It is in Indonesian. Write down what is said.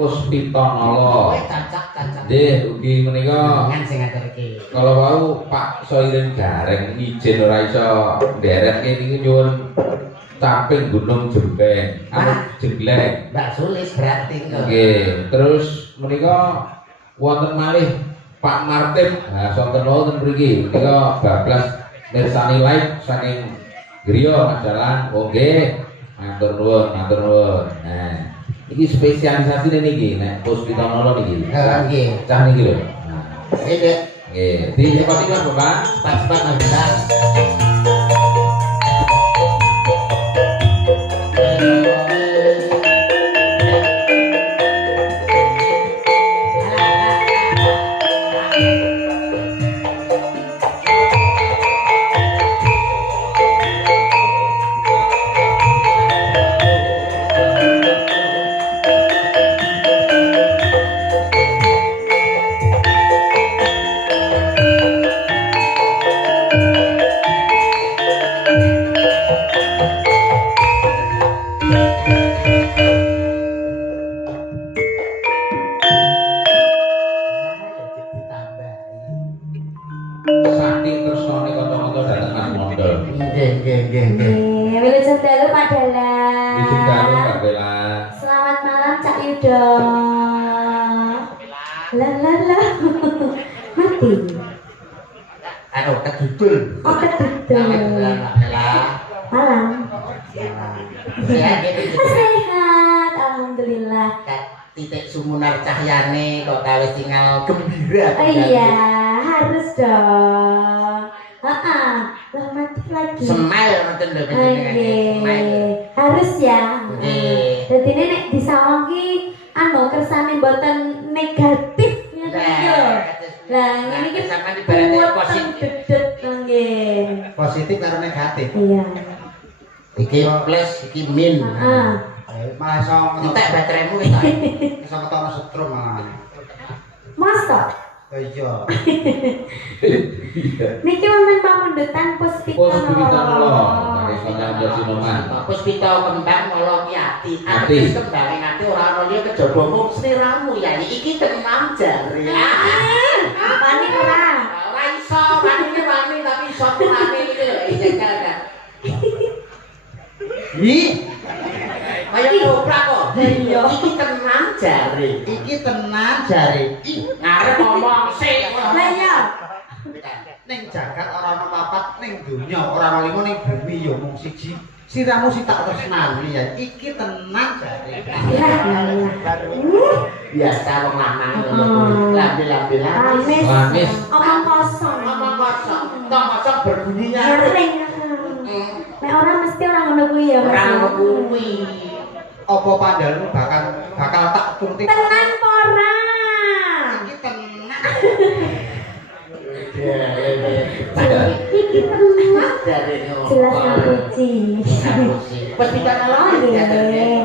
Puspitanala. Cocok. Nggih, ugi menika Kan sing ngatur iki. kalau wau Pak Soirin Gareng izin ora iso nderek niki nyuwun caping Gunung Jembeng, Jengleng. Mbak Sulis berarti kok. Nggih, terus menika wonten malih Pak Martin. Nah, sonten wonten mriki menika bablas mirsani live saking griya Mas Oh nggih, matur nuwun, matur nuwun. Nah, iki spesialisasi niki nek Puspitanala niki. Nggih. Cah niki lho. Nggih. Nggih, dicepati Mas Bapak. Cepat-cepat Mas Bintang. Saking tresnane kanca-kanca dateng Mas Mondol. Nggih. Wilujeng dalu Pak Dela. Izin karo Mbak Bella. Selamat malam Cak Yudo. Lah. Mati. Anu kedudul. Oh kedudul. Malam. Sehat gitu. Sehat, alhamdulillah. Titik sumunar cahyane kok kawis tinggal gembira. Oh iya, harus dong. Lah mati lagi. Smile ngoten lho panjenengane. Smile. Harus ya. Nggih. Dadi nek disawang ki anu kersane mboten negatif ya lho. Lah ngene iki sampean ibaratnya positif. dedet nggih. Positif karo negatif. Iya. Iki plus, iki min. Malah iso Entek bateraimu wis tak. iso ketara setrum malah. Masa? Iya. Niki wonten pamundutan Puspitanala. Wis ana Sinoman. Puspita kembang mula ki ati. Ati. Ati kembang ati ora ana liya kejaba mung sliramu ya. Iki tenang jare. Wani ora? Ora iso, wani tapi iso kurane iki lho, iya kan. Kaya ngoprak kok. Iya. Iki tenang jare. Iki tenan jare. Ngarep ngomong sik. Lah iya. Ning jagat ora ana papat ning donya, ora ana lima ning bumi ya mung siji. Siramu sing tak tresnani ya. Iki tenan jare. Biasa wong lanang ngono. Lambe-lambe Amis. Amis. Omong kosong. Ngomong kosong. Tok kosong berbunyi Nyaring. Nek ora mesti ora ngono kuwi ya. Mas. ora ngono kuwi. Apa pandalmu bakal tak turuti. Tenan apa ora? Iki tenan. Iki tenan. Jare Jelas ngapuji. Pas bicara Oh lagi ya. nggih.